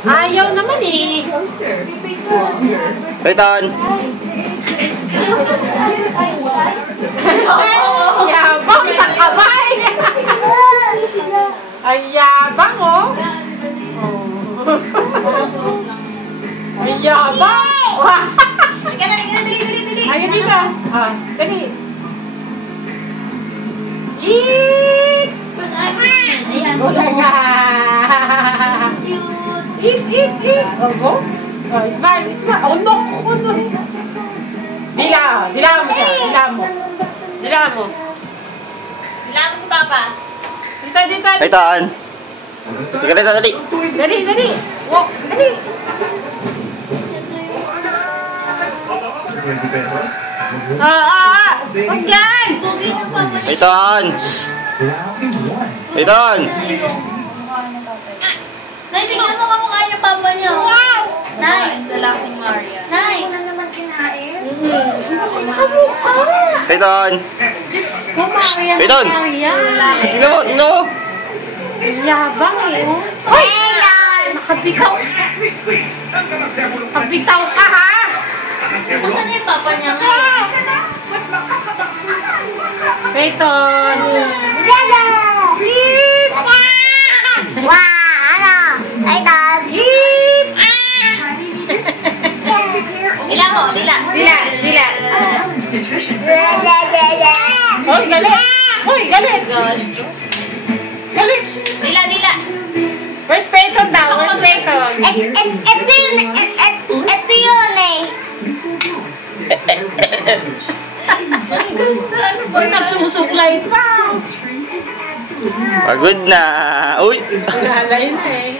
Ayaw naman eh. Peyton! Ay, yabang sa kamay. Ay, yabang oh. Ay, yabang. Dali. Ay, dito. Ah, dali. Eat! Ayan. Eat. Oh, go. Oh, smile. Oh, no. Dila mo siya. Dila mo si Papa. Dito. Peyton! Sige dito, dali! Dali. Walk, dali. Huwag yan. Peyton! Peyton! Nay, tingnan mo kamukha niyo papa niyo. Nay, lalaking Maria. Nay, Peyton! Go, Maria. Peyton! Tingnan mo! Yabang eh. Hoy! Nakabitaw. Nakabitaw ka ha? Nasaan yung papa niya ngayon? Peyton. Dila. Oh, galit. Hoy, galit. Dila. Where's Peyton daw? Where's Peyton? Ito yun eh. Ano ba? Nagsusuklay pa. Pagod na! Uy! Lalay na eh.